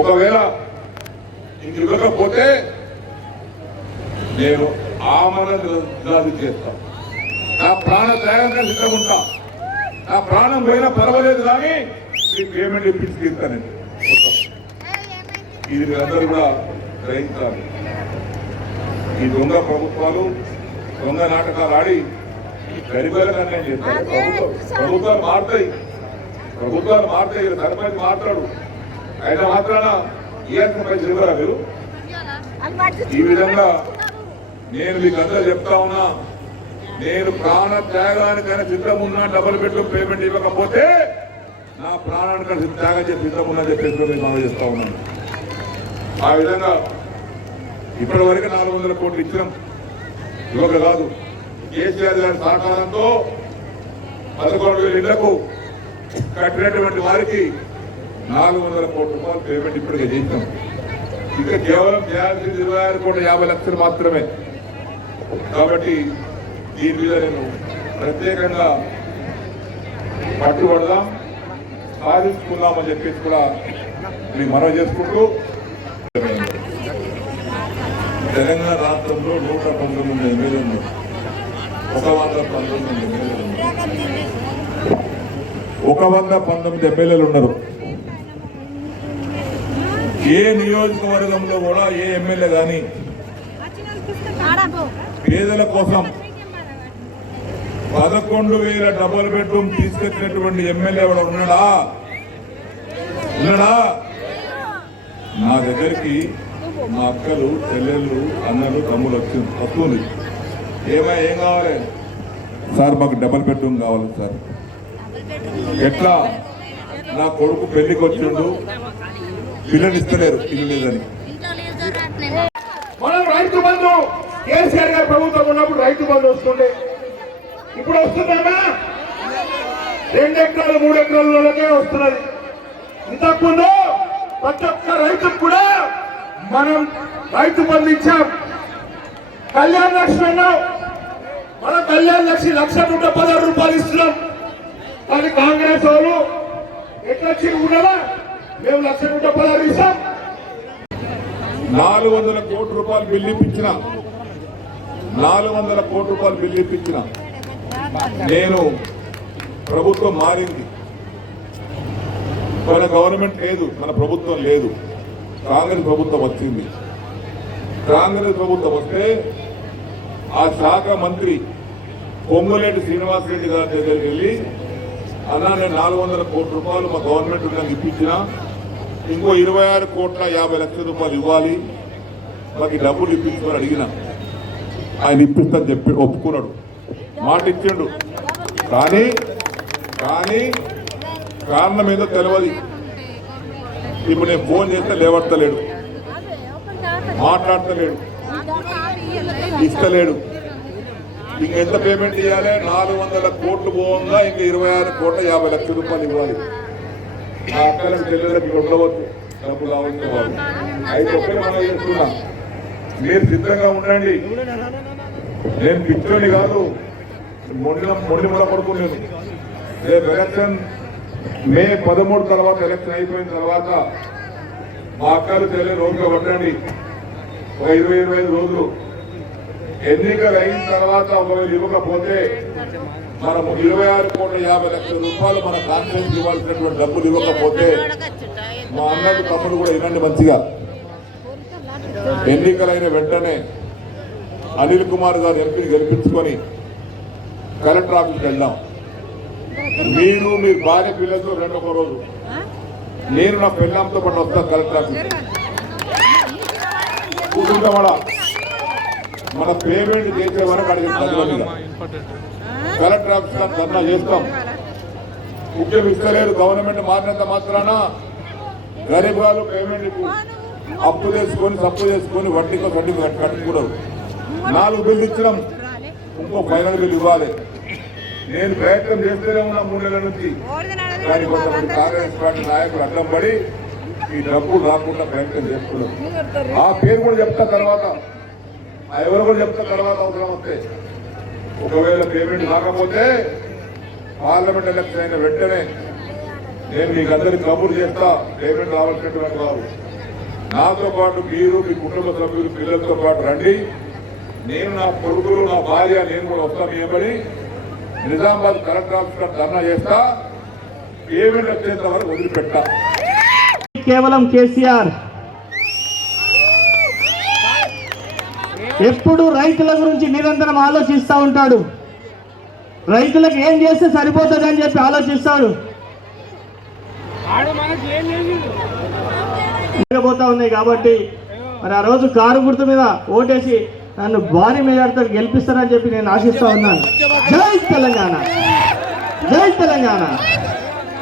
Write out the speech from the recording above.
ఒకవేళ ఇంక ఇవ్వకపోతే నేను ఆమరణ నిరాధి చేస్తా. నా ప్రాణ త్యాగంగా సిద్ధం ఉంటా నా ప్రాణం పోయినా పర్వాలేదు కానీ మీ పేమెంట్ ఇప్పించి తీరుతానండి మొత్తం. ఇది మీరందరూ కూడా గ్రహించాలి. ఈ దొంగ ప్రభుత్వాలు దొంగ నాటకాలు ఆడి గరిబలకు అన్యాయం చేస్తారు. ప్రభుత్వం ప్రభుత్వాలు మారుతాయి. ప్రభుత్వాలు మారుతాయి. సర్పంచ్ మాట్లాడు ఆయన మాత్రాన ఇయ్యాల్సిన పైసలు మీరు ఈ విధంగా నేను మీకు అందరూ చెప్తా ఉన్నా నేను ప్రాణ త్యాగానికైనా సిద్ధం ఉన్నా డబుల్ బెడ్రూమ్ పేమెంట్ ఇవ్వకపోతే నా ప్రాణానికైనా త్యాగం చేసి సిద్ధం ఉన్నా చెప్పేసి మీకు మనం చేస్తా ఉన్నాను. ఆ విధంగా ఇప్పటి వరకు నాలుగు వందల కోట్లు ఇచ్చినాం. ఇవ్వక కాదు. కేసీఆర్ గారి సహకారంతో పదకొండు వేల ఇళ్ళకు కట్టినటువంటి వారికి నాలుగు వందల కోట్ల రూపాయలు పేమెంట్ ఇప్పటికే చేసినాం. ఇంకా కేవలం చేయాల్సింది ఇరవై ఆరు కోట్ల యాభై లక్షలు మాత్రమే. కాబట్టి దీని మీద నేను ప్రత్యేకంగా పట్టుబడదాం సాధించుకుందామని చెప్పేసి కూడా మీకు మనవి చేసుకుంటూ తెలంగాణ రాష్ట్రంలో నూట పంతొమ్మిది ఎమ్మెల్యేలు ఒక వంద పంతొమ్మిది ఎమ్మెల్యేలు ఒక వంద పంతొమ్మిది ఎమ్మెల్యేలు ఉన్నారు. ఏ నియోజకవర్గంలో కూడా ఏ ఎమ్మెల్యే కానీ పేదల కోసం పదకొండు వేల డబుల్ బెడ్రూమ్ తీసుకొచ్చినటువంటి ఎమ్మెల్యే ఎవడు ఉన్నాడా? ఉన్నాడా? నా దగ్గరికి మా అక్కలు చెల్లెళ్ళు అన్నలు తమ్ముడు వచ్చింది వస్తుంది. ఏమై ఏం కావాలి? సార్ మాకు డబుల్ బెడ్రూమ్ కావాలి సార్. ఎట్లా? నా కొడుకు పెళ్ళికి వచ్చిండు పిల్లలు ఇస్తలేరు ఇల్లు లేదని మనం రైతు బంధు కేసీఆర్ గారి ప్రభుత్వం ఉన్నప్పుడు రైతు బంధు వస్తుండే. ఇప్పుడు వస్తుందమ్మా రెండు ఎకరాలు మూడు ఎకరాలకే వస్తున్నది. ఇంతకుముందు ప్రతి ఒక్క రైతుకు కూడా మనం రైతు బంధు ఇచ్చాం. కళ్యాణ లక్ష్మి అన్నాం మనం కళ్యాణ లక్ష్మి లక్ష నూట పదహారు రూపాయలు ఇస్తున్నాం. కానీ కాంగ్రెస్ వాళ్ళు ఎట్లా వచ్చి ఉండదా మేము లక్ష ఇస్తాం. నాలుగు వందల కోట్ల రూపాయలు బిల్లు ఇప్పించిన. నాలుగు వందల కోట్ల రూపాయలు బిల్లు ఇప్పించిన. నేను ప్రభుత్వం మారింది. మన గవర్నమెంట్ లేదు మన ప్రభుత్వం లేదు. కాంగ్రెస్ ప్రభుత్వం వచ్చింది. కాంగ్రెస్ ప్రభుత్వం వస్తే ఆ శాఖ మంత్రి పొంగులేటి శ్రీనివాసరెడ్డి గారి దగ్గరికి వెళ్ళి అన్నా నేను నాలుగు వందల కోట్ల రూపాయలు మా గవర్నమెంట్ నాకు ఇంకో ఇరవై ఆరు కోట్ల యాభై లక్షల రూపాయలు ఇవ్వాలి. మాకు డబ్బులు ఇప్పించుకొని అడిగిన. ఆయన ఇప్పిస్తాను చెప్పి ఒప్పుకున్నాడు. మాట ఇచ్చిండు. కానీ కానీ కారణం ఏదో తెలియదు ఇప్పుడు నేను ఫోన్ చేస్తే లేవడతలేడు మాట్లాడతలేడు. ఇస్తలేడు. ఇంకెంత పేమెంట్ ఇవ్వాలి నాలుగు వందల కోట్లు పోగా ఇంకా ఇరవై ఆరు కోట్ల యాభై లక్షల రూపాయలు ఇవ్వాలి. ఆ అక్కలకు చెల్లెలకు ఉండవద్దు డబ్బు కావచ్చు అయితే ఒకే మనం చేస్తున్నాం మీరు సిద్ధంగా ఉండండి. నేను పిచ్చోని కాదు. మొండి మొండి ముడ పడుకున్నాను రేపు ఎలక్షన్ మే పదమూడు తర్వాత ఎలక్షన్ అయిపోయిన తర్వాత మా అక్కలు చెల్లెలు రోజుగా పట్టండి. ఒక ఇరవై ఇరవై ఐదు రోజులు. ఎన్నికలు అయిన తర్వాత ఒకవేళ ఇవ్వకపోతే మనము ఇరవై ఆరు కోట్ల యాభై లక్షల రూపాయలు మన కాంగ్రెస్ ఇవ్వాల్సినటువంటి డబ్బులు ఇవ్వకపోతే మా అన్నకు తమ్ముడు కూడా వినండి మంచిగా. ఎన్నికలైన వెంటనే అనిల్ కుమార్ గారు ఎంపీని గెలిపించుకొని కలెక్టర్ ఆఫీస్కి వెళ్దాం. మీరు మీ భార్య పిల్లలతో రెండొక రోజు. నేను నా పిల్లంతో పాటు వస్తాను కలెక్టర్ ఆఫీస్ కూర్చుంటామడా మన పేమెంట్ చేసే వరకు అడిగిన ప్రజల మీద. కలెక్టర్ ఆఫీస్లో ధర్నా చేస్తాం. ఉద్యోగం ఇస్తలేరు గవర్నమెంట్ మారినంత మాత్రాన గరీబ్ వాళ్ళు పేమెంట్ అప్పు చేసుకొని తప్పు చేసుకొని వడ్డీకో వడ్డీకి కట్టుకోవడం నాలుగు బిల్లు ఇచ్చినాం. ఇంకో ఫైనల్ బిల్లు ఇవ్వాలి. నేను ప్రయత్నం చేస్తూనే ఉన్నా మూడు నెలల నుంచి. కానీ కొంతమంది కాంగ్రెస్ పార్టీ నాయకులు అడ్డం పడి ఈ డబ్బు రాకుండా ప్రయత్నం చేస్తున్నారు. ఆ పేరు కూడా చెప్తా తర్వాత. ఆ ఎవరు కూడా చెప్తా తర్వాత అవసరం వస్తే. ఒకవేళ పేమెంట్ రాకపోతే పార్లమెంట్ ఎలక్షన్ అయిన వెంటనే నేను మీకు అందరికి కబుర్ చేస్తా పేమెంట్ రావాల్సినటువంటి వారు నాతో పాటు మీరు మీ కుటుంబ సభ్యులు పిల్లలతో పాటు రండి. నేను నా కొడుకులు నా భార్య నేను కూడా వస్తాం ఏమని నిజామాబాద్ కలెక్టర్ ఆఫీస్ ధర్నా చేస్తా. పేమెంట్ వచ్చేంత వరకు వదిలిపెట్టా. కేవలం కేసీఆర్ ఎప్పుడు రైతుల గురించి నిరంతరం ఆలోచిస్తూ ఉంటాడు. రైతులకు ఏం చేస్తే సరిపోతుంది అని చెప్పి ఆలోచిస్తాడు. పోతా ఉన్నాయి కాబట్టి మరి ఆ రోజు కారు గుర్తు మీద ఓటేసి నన్ను భారీ మెజార్టీతో గెలిపిస్తారని చెప్పి నేను ఆశిస్తా ఉన్నాను. జై తెలంగాణ! జై తెలంగాణ!